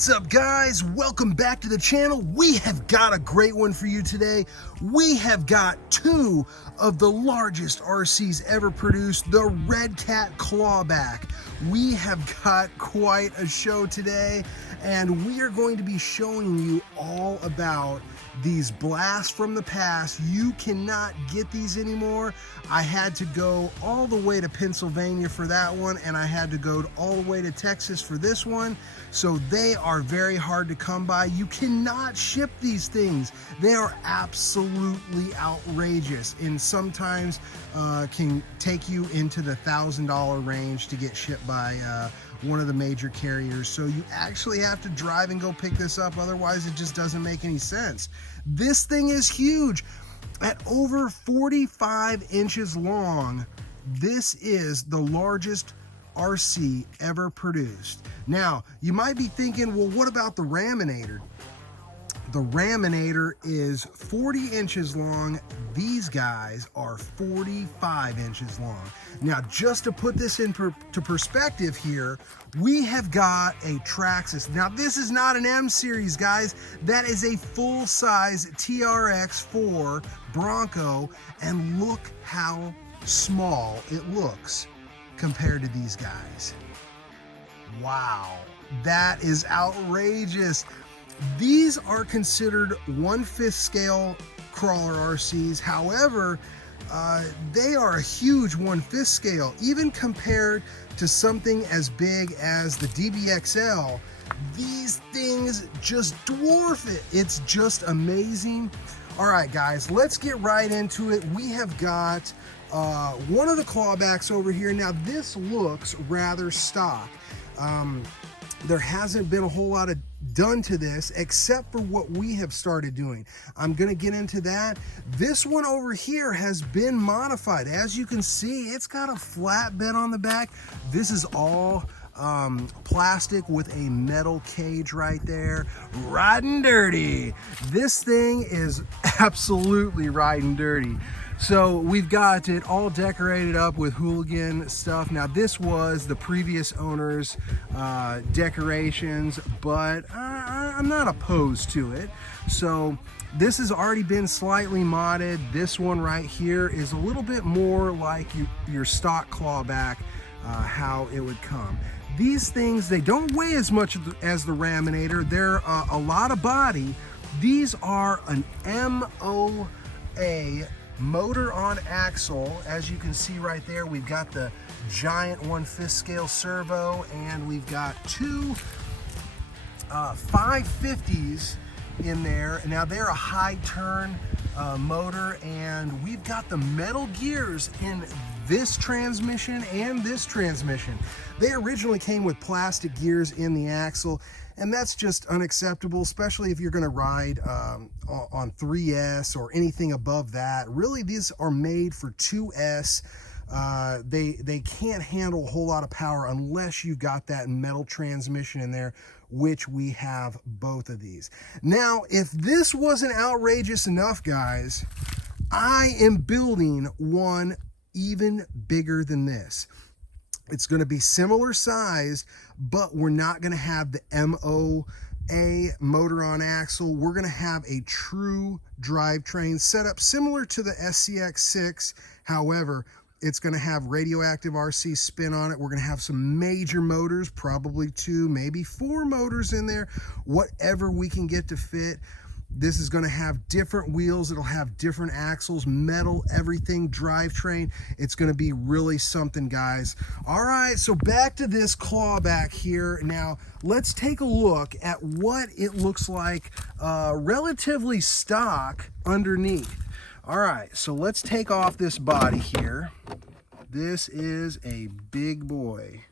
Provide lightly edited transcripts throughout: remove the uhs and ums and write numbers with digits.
What's up, guys? Welcome back to the channel. We have got a great one for you today. We have got two of the largest RCs ever produced, the Redcat Clawback. We have got quite a show today, and we are going to be showing you all about these blasts from the past. You cannot get these anymore. I had to go all the way to Pennsylvania for that one, and I had to go all the way to Texas for this one. So they are very hard to come by. You cannot ship these things. They are absolutely outrageous, and sometimes can take you into the $1,000 range to get shipped by one of the major carriers. So you actually have to drive and go pick this up, otherwise it just doesn't make any sense. This thing is huge. At over 45 inches long, this is the largest RC ever produced. Now, you might be thinking, well, what about the Raminator? The Raminator is 40 inches long. These guys are 45 inches long. Now, just to put this into perspective here, we have got a Traxxas. Now, this is not an M series, guys. That is a full-size TRX4 Bronco, and look how small it looks compared to these guys. Wow, that is outrageous. These are considered 1/5 scale crawler RCs. However, they are a huge 1/5 scale, even compared to something as big as the DBXL. These things just dwarf it. It's just amazing. All right, guys, let's get right into it. We have got one of the clawbacks over here. Now, this looks rather stock. There hasn't been a whole lot of done to this except for what we have started doing. I'm gonna get into that. This one over here has been modified. As you can see, it's got a flatbed on the back. This is all plastic with a metal cage right there. Riding dirty. This thing is absolutely riding dirty. So we've got it all decorated up with hooligan stuff. Now, this was the previous owner's decorations, but I'm not opposed to it. So this has already been slightly modded. This one right here is a little bit more like your stock clawback, how it would come. These things, they don't weigh as much as the Raminator. They're a lot of body. These are an MOA motor on axle. As you can see right there, we've got the giant 1/5 scale servo, and we've got two 550s in there. Now, they're a high turn motor, and we've got the metal gears in this transmission and this transmission. They originally came with plastic gears in the axle, and that's just unacceptable, especially if you're going to ride on 3S or anything above that. Really, these are made for 2S. They can't handle a whole lot of power unless you've got that metal transmission in there, which we have both of these. Now, if this wasn't outrageous enough, guys, I am building one even bigger than this. It's going to be similar size, but we're not going to have the MOA motor on axle. We're going to have a true drivetrain setup similar to the SCX6. However, it's going to have Radioactive RC spin on it. We're going to have some major motors, probably 2, maybe 4 motors in there, whatever we can get to fit. This is going to have different wheels. It'll have different axles, metal, everything, drivetrain. It's going to be really something, guys. All right, so back to this clawback here. Now, let's take a look at what it looks like relatively stock underneath. All right, so let's take off this body here. This is a big boy.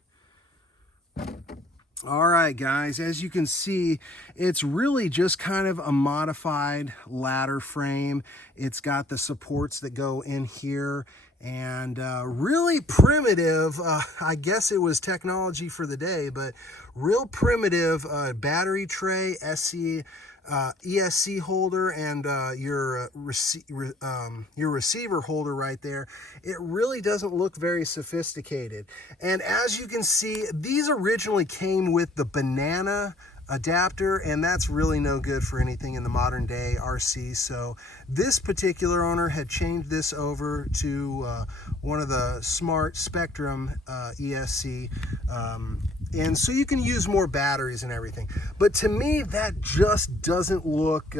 All right, guys, as you can see, it's really just kind of a modified ladder frame. It's got the supports that go in here, and really primitive. I guess it was technology for the day, but real primitive battery tray, ESC holder, and your receiver holder right there. It really doesn't look very sophisticated. And as you can see, these originally came with the banana adapter, and that's really no good for anything in the modern day RC. So this particular owner had changed this over to one of the Smart Spectrum ESC, and so you can use more batteries and everything. But to me, that just doesn't look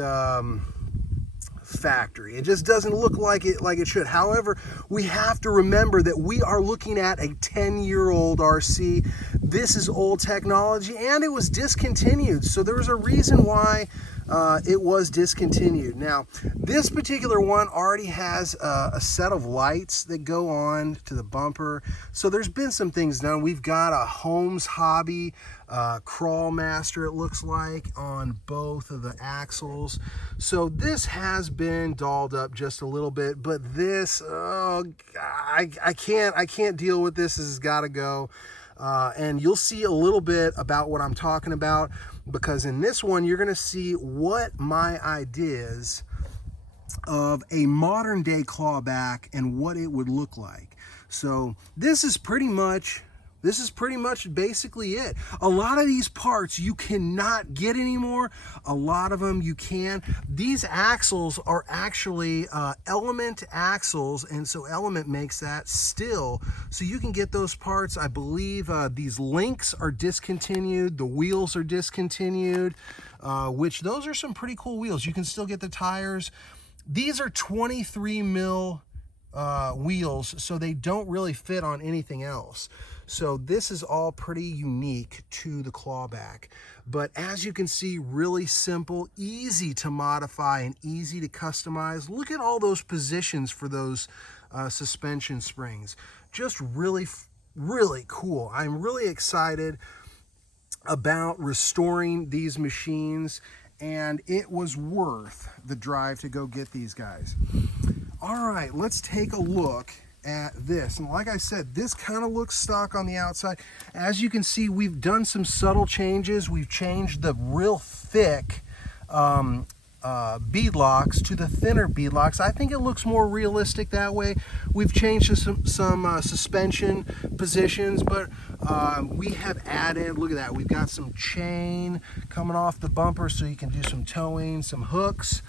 factory. It just doesn't look like it should. However, we have to remember that we are looking at a 10-year-old RC. This is old technology, and it was discontinued. So there was a reason why it was discontinued. Now, this particular one already has a set of lights that go on to the bumper. So there's been some things done. We've got a Holmes Hobby crawl master, it looks like, on both of the axles. So this has been dolled up just a little bit, but this, oh, I can't deal with this. This has got to go. And you'll see a little bit about what I'm talking about, because in this one you're going to see what my ideas of a modern day clawback and what it would look like. So this is pretty much basically it. A lot of these parts you cannot get anymore. A lot of them you can. These axles are actually Element axles, and so Element makes that still. So you can get those parts. I believe these links are discontinued. The wheels are discontinued, which those are some pretty cool wheels. You can still get the tires. These are 23 mil wheels, so they don't really fit on anything else. So this is all pretty unique to the clawback. But as you can see, really simple, easy to modify and easy to customize. Look at all those positions for those suspension springs. Just really, really cool. I'm really excited about restoring these machines, and it was worth the drive to go get these guys. All right, let's take a look at this. And like I said, this kind of looks stock on the outside. As you can see, we've done some subtle changes. We've changed the real thick bead locks to the thinner bead locks. I think it looks more realistic that way. We've changed some suspension positions, but we have added, look at that, we've got some chain coming off the bumper so you can do some towing, some hooks.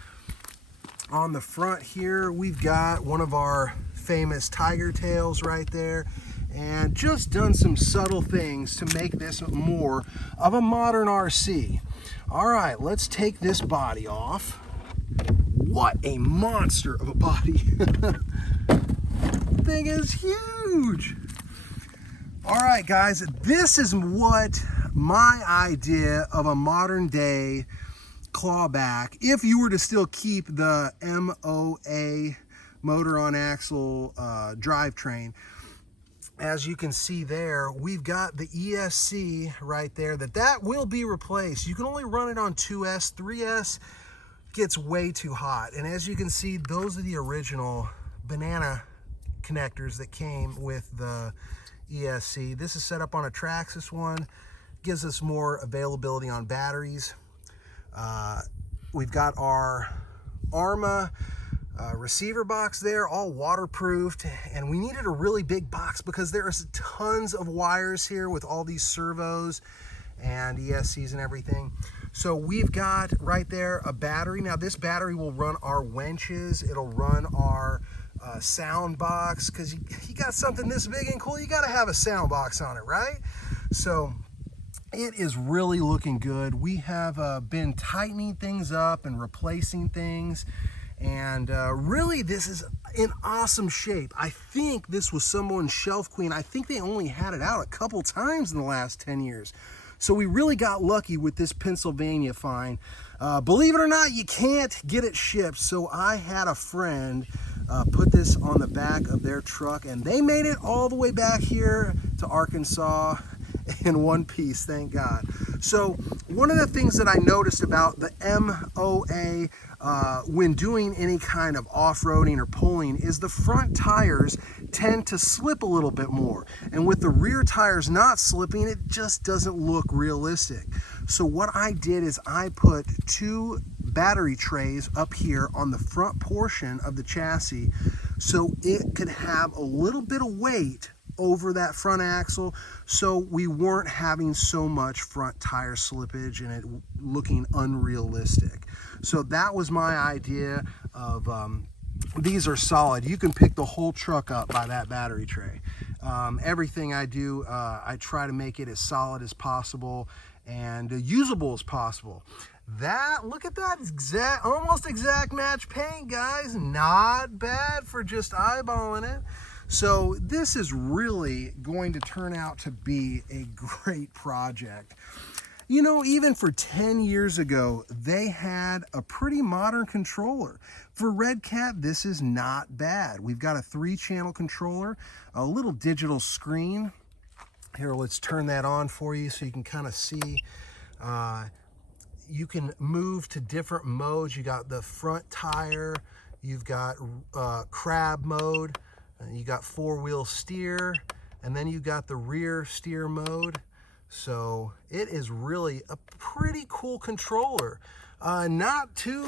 On the front here, we've got one of our famous tiger tails right there, and just done some subtle things to make this more of a modern RC. All right, let's take this body off. What a monster of a body. Thing is huge. All right, guys, this is what my idea of a modern day clawback, if you were to still keep the MOA, motor on axle drivetrain. As you can see there, we've got the ESC right there, that will be replaced. You can only run it on 2S. 3S gets way too hot. And as you can see, those are the original banana connectors that came with the ESC. This is set up on a Traxxas one, gives us more availability on batteries. We've got our Arma receiver box there, all waterproofed, and we needed a really big box because there is tons of wires here with all these servos and ESCs and everything. So we've got right there a battery. Now this battery will run our winches, it'll run our sound box, because you got something this big and cool, you got to have a sound box on it, right? So it is really looking good. We have been tightening things up and replacing things, and really this is in awesome shape. I think this was someone's Shelf Queen. I think they only had it out a couple times in the last 10 years. So we really got lucky with this Pennsylvania find. Believe it or not, you can't get it shipped. So I had a friend put this on the back of their truck, and they made it all the way back here to Arkansas in one piece, thank God. So one of the things that I noticed about the MOA when doing any kind of off-roading or pulling is the front tires tend to slip a little bit more, and with the rear tires not slipping, it just doesn't look realistic. So what I did is I put 2 battery trays up here on the front portion of the chassis so it could have a little bit of weight over that front axle, so we weren't having so much front tire slippage and it looking unrealistic. So that was my idea of, these are solid. You can pick the whole truck up by that battery tray. Everything I do, I try to make it as solid as possible and usable as possible. Look at that almost exact match paint, guys. Not bad for just eyeballing it. So this is really going to turn out to be a great project. You know, even for 10 years ago, they had a pretty modern controller. For Redcat, this is not bad. We've got a 3-channel controller, a little digital screen. Here, let's turn that on for you so you can kind of see. You can move to different modes. You got the front tire, you've got crab mode, you got 4-wheel steer, and then you got the rear steer mode. So it is really a pretty cool controller. Not too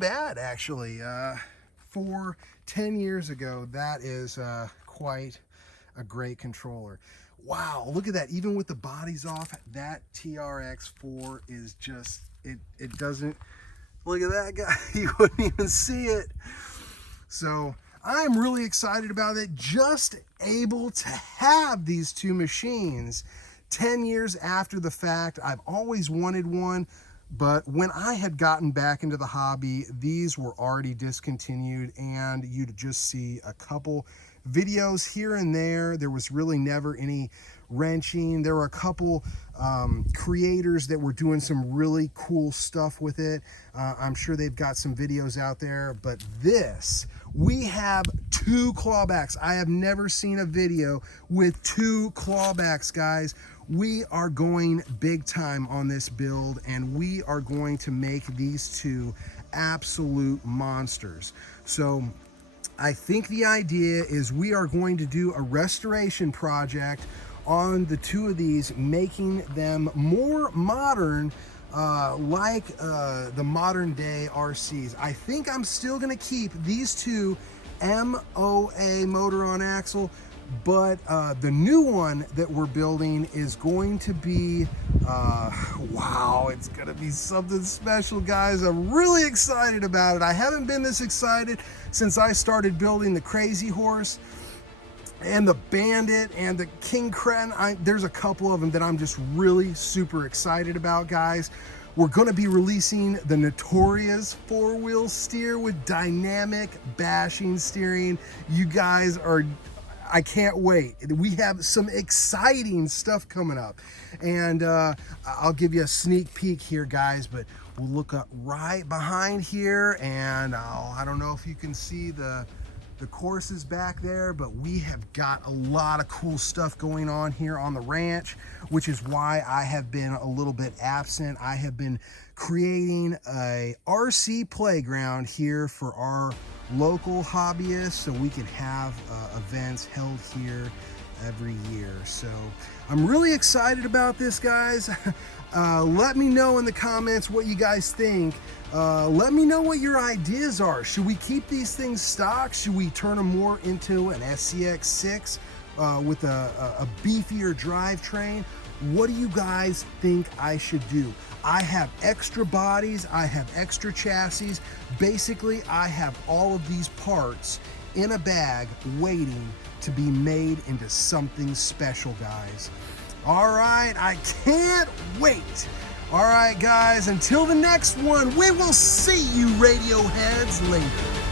bad, actually. For 10 years ago, that is quite a great controller. Wow, look at that. Even with the bodies off, that TRX4 is just, it doesn't, look at that guy. You wouldn't even see it. So I'm really excited about it. Just able to have these two machines 10 years after the fact. I've always wanted one, but when I had gotten back into the hobby, these were already discontinued, and you'd just see a couple videos here and there. There was really never any wrenching. There were a couple creators that were doing some really cool stuff with it. I'm sure they've got some videos out there, but this, we have 2 clawbacks. I have never seen a video with 2 clawbacks, guys. We are going big time on this build, and we are going to make these 2 absolute monsters. So I think the idea is we are going to do a restoration project on the 2 of these, making them more modern, like the modern day RCs. I think I'm still gonna keep these 2 MOA motor on axle, but the new one that we're building is going to be, wow, it's gonna be something special, guys. I'm really excited about it. I haven't been this excited since I started building the Crazy Horse and the Bandit and the King Cretin. There's a couple of them that I'm just really super excited about, guys. We're gonna be releasing the Notorious 4-wheel steer with dynamic bashing steering. You guys are, I can't wait. We have some exciting stuff coming up, and I'll give you a sneak peek here, guys, but we'll look up right behind here, and I don't know if you can see the courses back there, but we have got a lot of cool stuff going on here on the ranch, which is why I have been a little bit absent. I have been creating a RC playground here for our local hobbyists, so we can have events held here every year. So I'm really excited about this, guys. Let me know in the comments what you guys think. Let me know what your ideas are. Should we keep these things stock? Should we turn them more into an SCX6 with a beefier drivetrain? What do you guys think I should do? I have extra bodies, I have extra chassis. Basically, I have all of these parts in a bag waiting to be made into something special, guys. All right, I can't wait. All right, guys, until the next one, we will see you Radioheads later.